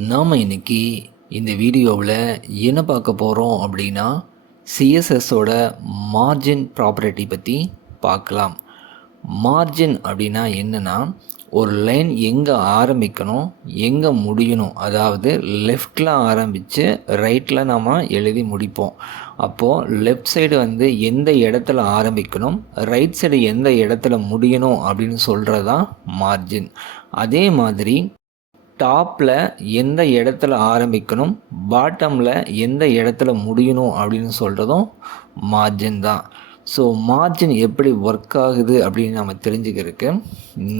நாம் இன்னைக்கு இந்த வீடியோவில் என்ன பார்க்க போகிறோம் அப்படின்னா சிஎஸ்எஸோட மார்ஜின் ப்ராப்பர்ட்டி பற்றி பார்க்கலாம். மார்ஜின் அப்படின்னா என்னென்னா, ஒரு லைன் எங்கே ஆரம்பிக்கணும் எங்கே முடியணும், அதாவது லெஃப்டில் ஆரம்பித்து ரைட்டில் நம்ம எழுதி முடிப்போம். அப்போது லெஃப்ட் சைடு எந்த இடத்துல ஆரம்பிக்கணும், ரைட் சைடு எந்த இடத்துல முடியணும் அப்படின்னு சொல்கிறது தான் மார்ஜின். அதே மாதிரி டாப்பில் எந்த இடத்துல ஆரம்பிக்கணும், பாட்டமில் எந்த இடத்துல முடியணும் அப்படின்னு சொல்கிறதும் மார்ஜின் தான். ஸோ மார்ஜின் எப்படி ஒர்க் ஆகுது அப்படின்னு நம்ம தெரிஞ்சுக்கிறதுக்கு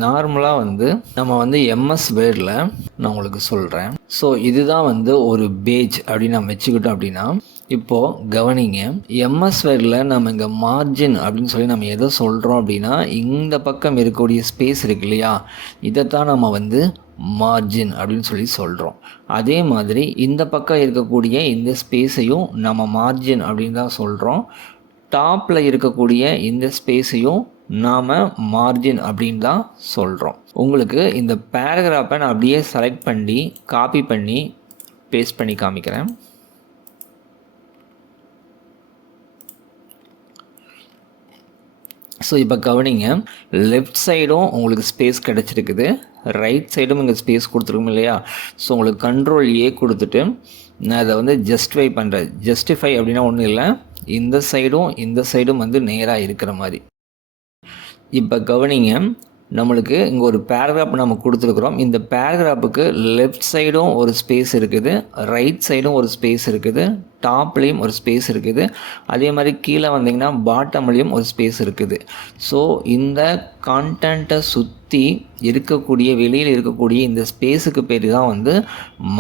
நார்மலாக நம்ம எம்எஸ் வேர்டில் நான் உங்களுக்கு சொல்கிறேன். ஸோ இதுதான் ஒரு பேஜ் அப்படின்னு நம்ம வச்சுக்கிட்டோம் அப்படின்னா, இப்போது கவனிங்க, எம்எஸ் வேர்டில் நம்ம இங்கே மார்ஜின் அப்படின்னு சொல்லி நம்ம எதை சொல்கிறோம் அப்படின்னா, இந்த பக்கம் இருக்கக்கூடிய ஸ்பேஸ் இருக்கு இல்லையா, இதைத்தான் நம்ம மார்ஜின் அப்படின்னு சொல்லி சொல்கிறோம். அதே மாதிரி இந்த பக்கம் இருக்கக்கூடிய இந்த ஸ்பேஸையும் நம்ம மார்ஜின் அப்படின்னு தான் சொல்கிறோம். டாப்பில் இருக்கக்கூடிய இந்த ஸ்பேஸையும் நாம் மார்ஜின் அப்படின்னு தான் சொல்கிறோம். உங்களுக்கு இந்த பேராகிராஃபை நான் அப்படியே செலக்ட் பண்ணி காப்பி பண்ணி பேஸ்ட் பண்ணி காமிக்கிறேன். ஸோ இப்போ கவனிங்க, லெஃப்ட் சைடும் உங்களுக்கு ஸ்பேஸ் கிடச்சிருக்குது, ரைட் சைடும் இங்கே ஸ்பேஸ் கொடுத்துருக்கும் இல்லையா. ஸோ உங்களுக்கு கண்ட்ரோல் ஏ கொடுத்துட்டு நான் அதை ஜஸ்டிஃபை பண்ணுறேன். ஜஸ்டிஃபை அப்படின்னா ஒன்றும் இல்லை, இந்த சைடும் நேராக இருக்கிற மாதிரி. இப்போ கவனிங்க, நம்மளுக்கு இங்கே ஒரு பேராகிராஃப் நம்ம கொடுத்துருக்குறோம். இந்த பேராகிராஃபுக்கு லெஃப்ட் சைடும் ஒரு ஸ்பேஸ் இருக்குது, ரைட் சைடும் ஒரு ஸ்பேஸ் இருக்குது, டாப்லேயும் ஒரு ஸ்பேஸ் இருக்குது, அதே மாதிரி கீழே வந்தீங்கன்னா பாட்டம்லேயும் ஒரு ஸ்பேஸ் இருக்குது. ஸோ இந்த கான்டென்ட்டை சுற்றி இருக்கக்கூடிய வெளியில் இருக்கக்கூடிய இந்த ஸ்பேஸுக்கு பேர் தான்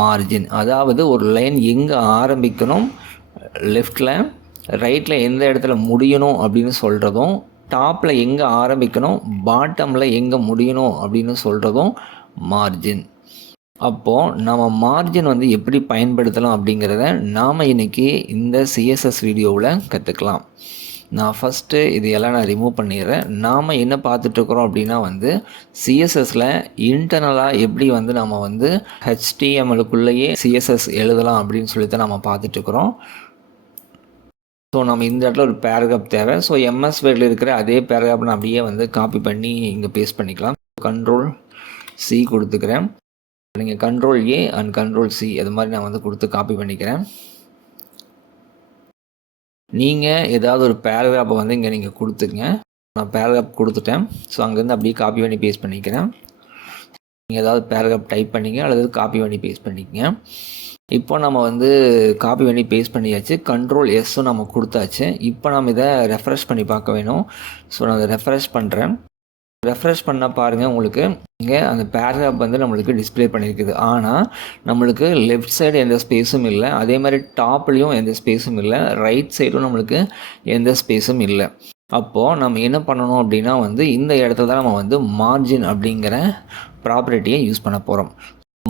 மார்ஜின். அதாவது ஒரு லைன் எங்கே ஆரம்பிக்கணும், லெஃப்டில் ரைட்டில் எந்த இடத்துல முடியணும் அப்படின்னு சொல்கிறதும், டாப்பில் எங்கே ஆரம்பிக்கணும் பாட்டமில் எங்கே முடியணும் அப்படின்னு சொல்கிறதும் மார்ஜின். அப்போது நம்ம மார்ஜின் எப்படி பயன்படுத்தலாம் அப்படிங்கிறத நாம் இன்றைக்கி இந்த சிஎஸ்எஸ் வீடியோவில் கற்றுக்கலாம். நான் ஃபஸ்ட்டு இது எல்லாம் நான் ரிமூவ் பண்ணிடுறேன். நாம் என்ன பார்த்துட்ருக்குறோம் அப்படின்னா சிஎஸ்எஸில் இன்டர்னலாக எப்படி நம்ம ஹெச்டிஎம்எலுக்குள்ளேயே சிஎஸ்எஸ் எழுதலாம் அப்படின்னு சொல்லி தான் நம்ம பார்த்துட்ருக்குறோம். ஸோ நம்ம இந்த இடத்துல ஒரு பேராகிராஃப் தேவை. ஸோ எம்எஸ் வேர்டில் இருக்கிற அதே பேராகிராஃப் நான் அப்படியே காப்பி பண்ணி இங்கே பேஸ்ட் பண்ணிக்கலாம். கண்ட்ரோல் சி கொடுத்துக்கிறேன். நீங்கள் control A and control C அது மாதிரி நான் கொடுத்து காப்பி பண்ணிக்கிறேன். நீங்கள் ஏதாவது ஒரு பேராகிராஃபை இங்கே நீங்கள் கொடுத்துங்க. நான் பேராகிராஃப் கொடுத்துட்டேன். ஸோ அங்கேருந்து அப்படியே காப்பி பண்ணி பேஸ்ட் பண்ணிக்கிறேன். நீங்கள் ஏதாவது பேராகிராஃப் டைப் பண்ணிங்க அல்லது காப்பி பண்ணி பேஸ்ட் பண்ணிக்கங்க. இப்போ நம்ம காப்பி பண்ணி பேஸ்ட் பண்ணியாச்சு. கண்ட்ரோல் எஸ்ஸும் நம்ம கொடுத்தாச்சு. இப்போ நம்ம இதை ரெஃப்ரெஷ் பண்ணி பார்க்க வேணும். ஸோ நான் அதை ரெஃப்ரெஷ் பண்ணுறேன். ரெஃப்ரெஷ் பண்ண பாருங்கள், உங்களுக்கு இங்கே அந்த பேராகிராஃப் நம்மளுக்கு டிஸ்பிளே பண்ணியிருக்குது. ஆனால் நம்மளுக்கு லெஃப்ட் சைடு எந்த ஸ்பேஸும் இல்லை, அதே மாதிரி டாப்லேயும் எந்த ஸ்பேஸும் இல்லை, ரைட் சைடும் நம்மளுக்கு எந்த ஸ்பேஸும் இல்லை. அப்போது நம்ம என்ன பண்ணணும் அப்படின்னா இந்த இடத்துல தான் நம்ம மார்ஜின் அப்படிங்கிற ப்ராப்பர்ட்டியை யூஸ் பண்ண போகிறோம்.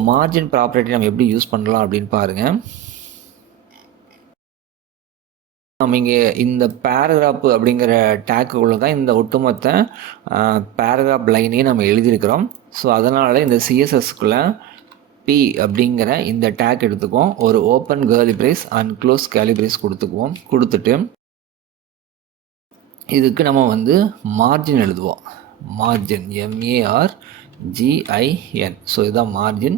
மார்ஜின் ப்ராப்பர்ட்டி நம்ம எப்படி யூஸ் பண்ணலாம் அப்படின்னு பாருங்கள். நம்ம இங்கே இந்த பேராகிராஃப் அப்படிங்கிற டேக்குக்குள்ளே தான் இந்த ஒட்டுமொத்த பேராகிராஃப் லைனையும் நம்ம எழுதியிருக்கிறோம். ஸோ அதனால் இந்த சிஎஸ்எஸ்க்குள்ளே பி அப்படிங்கிற இந்த டேக் எடுத்துக்குவோம். ஒரு open curly brace and close curly brace கொடுத்துட்டு இதுக்கு நம்ம மார்ஜின் எழுதுவோம். Margin MARGIN. ஸோ இதுதான் மார்ஜின்.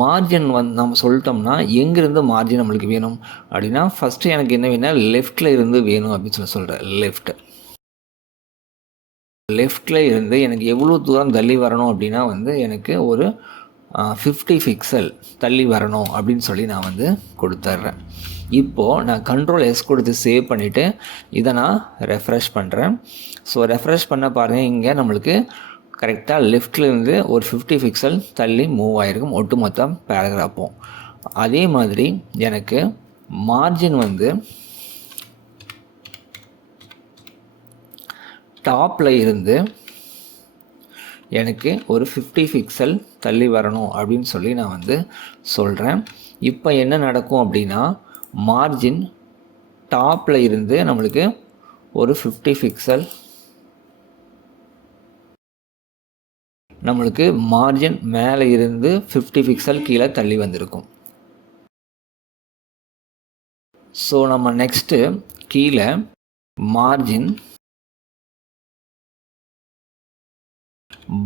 மார்ஜின் நம்ம சொல்லிட்டோம்னா எங்கேருந்து மார்ஜின் நம்மளுக்கு வேணும் அப்படின்னா, ஃபஸ்ட்டு எனக்கு என்ன வேணும், லெஃப்டில் இருந்து வேணும் அப்படின்னு சொல்கிறேன். லெஃப்டில் இருந்து எனக்கு எவ்வளோ தூரம் தள்ளி வரணும் அப்படின்னா எனக்கு ஒரு 50 பிக்சல் தள்ளி வரணும் அப்படின்னு சொல்லி நான் கொடுத்துட்றேன். இப்போது நான் கண்ட்ரோல் எஸ் கொடுத்து சேவ் பண்ணிவிட்டு இதை நான் ரெஃப்ரெஷ் பண்ணுறேன். ஸோ ரெஃப்ரெஷ் பண்ண பாருங்கள், இங்கே நம்மளுக்கு கரெக்டாக லெஃப்ட்லேருந்து ஒரு 50 பிக்சல் தள்ளி மூவ் ஆகிருக்கும் ஒட்டுமொத்த பேராகிராஃபும். அதே மாதிரி எனக்கு மார்ஜின் டாப்பில் இருந்து எனக்கு ஒரு 50 பிக்சல் தள்ளி வரணும் அப்படின்னு சொல்லி நான் சொல்கிறேன். இப்போ என்ன நடக்கும் அப்படின்னா, மார்ஜின் டாப்பில் இருந்து நம்மளுக்கு ஒரு 50 பிக்சல் நம்மளுக்கு மார்ஜின் மேலே இருந்து 50 பிக்சல் கீழே தள்ளி வந்திருக்கும். ஸோ நம்ம நெக்ஸ்ட்டு கீழே மார்ஜின்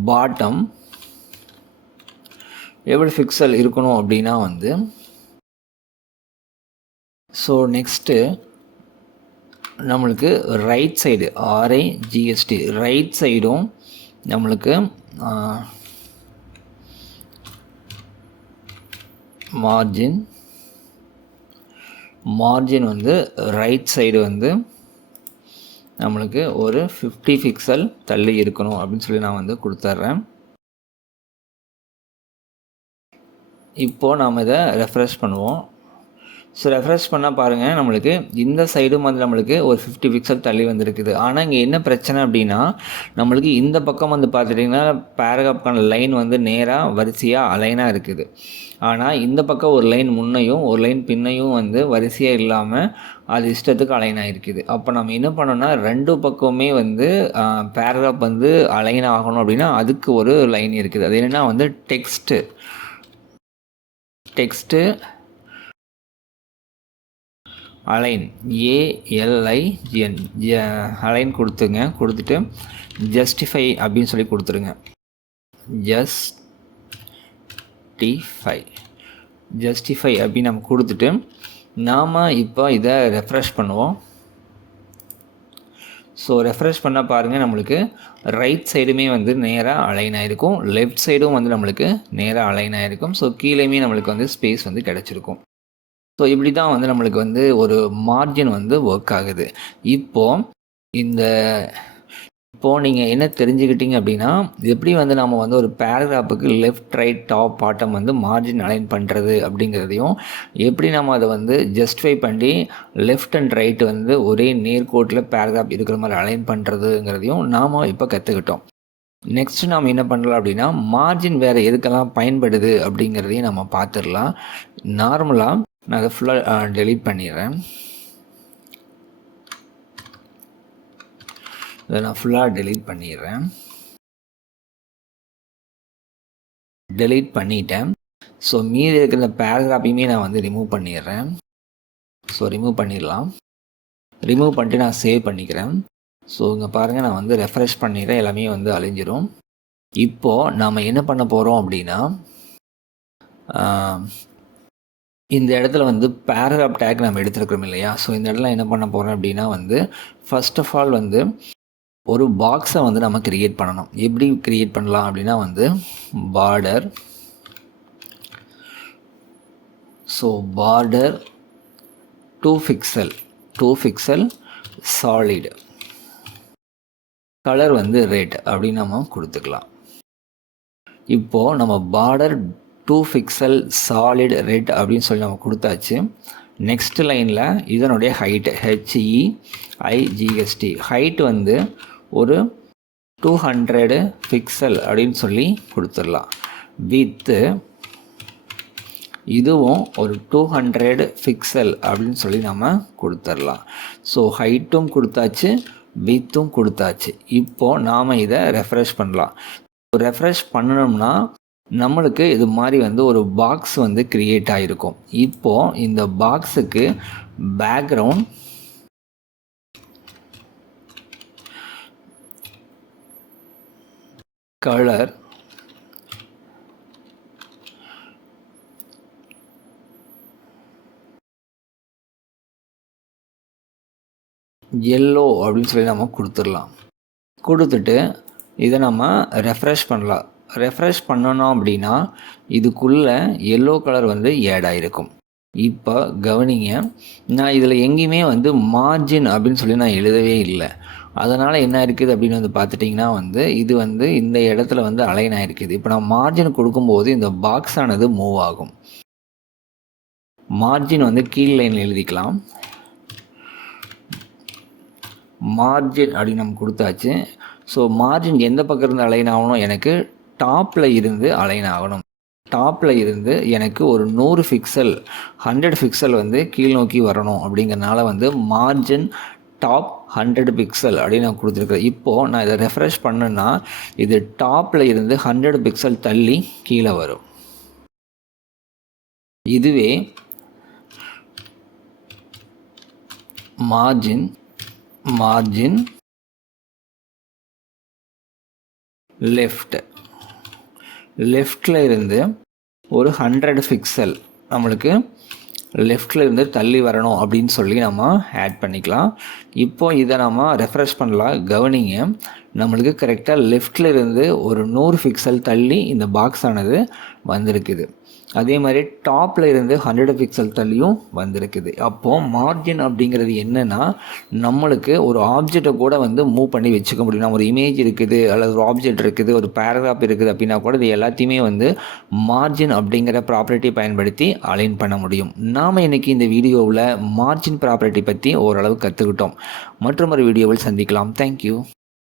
பாட்டம் எவ்வளோ பிக்சல் இருக்கணும் அப்படின்னா வந்து ஸோ நெக்ஸ்ட்டு நம்மளுக்கு ரைட் சைடு RIGST ரைட் சைடும் நம்மளுக்கு மார்ஜின் வந்து ரைட் சைடு வந்து நம்மளுக்கு ஒரு 50 பிக்சல் தள்ளி இருக்கணும் அப்படின்னு சொல்லி நான் வந்து கொடுத்துட்றேன். இப்போது நாம் இதை ரெஃப்ரெஷ் பண்ணுவோம். ஸோ ரெஃப்ரெஷ் பண்ணால் பாருங்கள், நம்மளுக்கு இந்த சைடும் வந்து நம்மளுக்கு ஒரு 50 பிக்சல் தள்ளி வந்துருக்குது. ஆனால் இங்கே என்ன பிரச்சனை அப்படின்னா, நம்மளுக்கு இந்த பக்கம் வந்து பார்த்துட்டிங்கன்னா பேராகிராஃப்கான லைன் வந்து நேராக வரிசையாக அலைனாக இருக்குது. ஆனால் இந்த பக்கம் ஒரு லைன் முன்னையும் ஒரு லைன் பின்னையும் வந்து வரிசையாக இல்லாமல் அது இஷ்டத்துக்கு அலைனாக இருக்குது. அப்போ நம்ம என்ன பண்ணோம்னா, ரெண்டு பக்கமே வந்து பேராகிராஃப் வந்து அலைன் ஆகணும் அப்படின்னா அதுக்கு ஒரு லைன் இருக்குது. அது என்னென்னா வந்து டெக்ஸ்ட்டு அலைன் ALIGN அலைன் கொடுத்துட்டு ஜஸ்டிஃபை அப்படின்னு சொல்லி கொடுத்துருங்க. ஜஸ்டிஃபை அப்படின்னு நம்ம கொடுத்துட்டு நாம் இப்போ இதை ரெஃப்ரெஷ் பண்ணுவோம். ஸோ ரெஃப்ரெஷ் பண்ணால் பாருங்கள், நம்மளுக்கு ரைட் சைடுமே வந்து நேராக அலைன் ஆகிருக்கும், லெஃப்ட் சைடும் வந்து நம்மளுக்கு நேராக அலைன் ஆகிருக்கும். ஸோ கீழேயுமே நம்மளுக்கு வந்து ஸ்பேஸ் வந்து கிடச்சிருக்கும். ஸோ இப்படி தான் வந்து நம்மளுக்கு வந்து ஒரு மார்ஜின் வந்து ஒர்க் ஆகுது. இப்போது நீங்கள் என்ன தெரிஞ்சுக்கிட்டீங்க அப்படின்னா, எப்படி வந்து நம்ம வந்து ஒரு பேராகிராஃபுக்கு லெஃப்ட் ரைட் டாப் பாட்டம் வந்து மார்ஜின் அலைன் பண்ணுறது அப்படிங்கிறதையும், எப்படி நம்ம அதை வந்து ஜஸ்டிஃபை பண்ணி லெஃப்ட் அண்ட் ரைட் வந்து ஒரே நேர்கோட்டில் பேராகிராஃப் இருக்கிற மாதிரி அலைன் பண்ணுறதுங்கிறதையும் நாம் இப்போ கற்றுக்கிட்டோம். நெக்ஸ்ட்டு நாம் என்ன பண்ணலாம் அப்படின்னா, மார்ஜின் வேறு எதுக்கெல்லாம் பயன்படுது அப்படிங்கிறதையும் நம்ம பார்த்துடலாம். நார்மலாக நான் அதை ஃபுல்லாக டெலீட் பண்ணிடுறேன். இதை நான் ஃபுல்லாக டெலீட் பண்ணிட்டேன். ஸோ மீதி இருக்கிற இந்த பேராகிராஃபையுமே நான் வந்து ரிமூவ் பண்ணிடுறேன். ஸோ ரிமூவ் பண்ணிட்டு நான் சேவ் பண்ணிக்கிறேன். ஸோ இங்கே பாருங்கள், நான் வந்து ரெஃப்ரெஷ் பண்ணிடுறேன், எல்லாமே வந்து அழிஞ்சிரும். இப்போது நாம் என்ன பண்ண போகிறோம் அப்படின்னா, இந்த இடத்துல வந்து பேராகிராஃப் டேக் நம்ம எடுத்துருக்கிறோம் இல்லையா. ஸோ இந்த இடத்துல என்ன பண்ண போகிறோம் அப்படின்னா வந்து, ஃபர்ஸ்ட் ஆஃப் ஆல் வந்து ஒரு பாக்ஸை வந்து நம்ம க்ரியேட் பண்ணணும். எப்படி க்ரியேட் பண்ணலாம் அப்படின்னா வந்து பார்டர் 2 பிக்சல் சாலிட், கலர் வந்து ரெட் அப்படின்னு நம்ம கொடுத்துக்கலாம். இப்போது நம்ம பார்டர் 2 பிக்சல் சாலிட் ரெட் அப்படின்னு சொல்லி நம்ம கொடுத்தாச்சு. நெக்ஸ்ட் லைனில் இதனுடைய ஹைட்டு HEIGST ஹைட் வந்து ஒரு 200 பிக்சல் அப்படின்னு சொல்லி கொடுத்துடலாம். வித்து இதுவும் ஒரு 200 பிக்சல் அப்படின்னு சொல்லி நம்ம கொடுத்துடலாம். ஸோ ஹைட்டும் கொடுத்தாச்சு, வித்தும் கொடுத்தாச்சு. இப்போது நாம் இதை ரெஃப்ரெஷ் பண்ணலாம். ரெஃப்ரெஷ் பண்ணணும்னா நம்மளுக்கு இது மாதிரி வந்து ஒரு பாக்ஸ் வந்து க்ரியேட் ஆகிருக்கும். இப்போது இந்த பாக்ஸுக்கு பேக்ரவுண்ட் கலர் எல்லோ அப்படின்னு சொல்லி நம்ம கொடுத்துடலாம். கொடுத்துட்டு இதை நம்ம ரெஃப்ரெஷ் பண்ணலாம். ரெஃப்ரெஷ் பண்ணணும் அப்படின்னா இதுக்குள்ளே எல்லோ கலர் வந்து ஆட் ஆகிருக்கும். இப்போ கவனிங்க, நான் இதில் எங்கேயுமே வந்து மார்ஜின் அப்படின்னு சொல்லி நான் எழுதவே இல்லை. அதனால் என்ன இருக்குது அப்படின்னு வந்து பார்த்துட்டிங்கன்னா வந்து இது வந்து இந்த இடத்துல வந்து அலைன் ஆகிருக்குது. இப்போ நான் மார்ஜின் கொடுக்கும்போது இந்த பாக்ஸ் ஆனது மூவ் ஆகும். மார்ஜின் வந்து கீழ் லைனில் எழுதிக்கலாம். மார்ஜின் அப்படின்னு நம்ம கொடுத்தாச்சு. ஸோ மார்ஜின் எந்த பக்கம் இருந்து அலைன் ஆகணும், எனக்கு டாப்பில் இருந்து அலைன் ஆகணும். டாப்பில் இருந்து எனக்கு ஒரு 100 பிக்சல் வந்து கீழ் நோக்கி வரணும். அப்படிங்கிறனால வந்து மார்ஜின் டாப் 100 பிக்சல் அப்படின்னு நான் கொடுத்துருக்கேன். இப்போது நான் இதை ரெஃப்ரெஷ் பண்ணேன்னா இது டாப்பில் இருந்து 100 பிக்சல் தள்ளி கீழே வரும். இதுவே மார்ஜின் லெஃப்டில் இருந்து ஒரு 100 பிக்சல் நம்மளுக்கு லெஃப்டில் இருந்து தள்ளி வரணும் அப்படின்னு சொல்லி நம்ம ஆட் பண்ணிக்கலாம். இப்போது இதை நம்ம ரெஃப்ரெஷ் பண்ணலாம். கவனிங்க, நம்மளுக்கு கரெக்டாக லெஃப்டில் இருந்து ஒரு 100 பிக்சல் தள்ளி இந்த பாக்ஸ் ஆனது வந்திருக்குது. அதே மாதிரி டாப்பில் இருந்து 100 பிக்சல் தள்ளியும் வந்திருக்குது. அப்போது மார்ஜின் அப்படிங்கிறது என்னென்னா, நம்மளுக்கு ஒரு ஆப்ஜெக்டை கூட வந்து மூவ் பண்ணி வச்சுக்க முடியும். நம்ம ஒரு இமேஜ் இருக்குது அல்லது ஒரு ஆப்ஜெக்ட் இருக்குது, ஒரு பேராகிராஃப் இருக்குது அப்படின்னா கூட இது எல்லாத்தையுமே வந்து மார்ஜின் அப்படிங்கிற ப்ராப்பர்ட்டி பயன்படுத்தி அலைன் பண்ண முடியும். நாம் இன்றைக்கி இந்த வீடியோவில் மார்ஜின் ப்ராப்பர்ட்டி பற்றி ஓரளவு கற்றுக்கிட்டோம். மற்றொரு வீடியோவில் சந்திக்கலாம். தேங்க்யூ.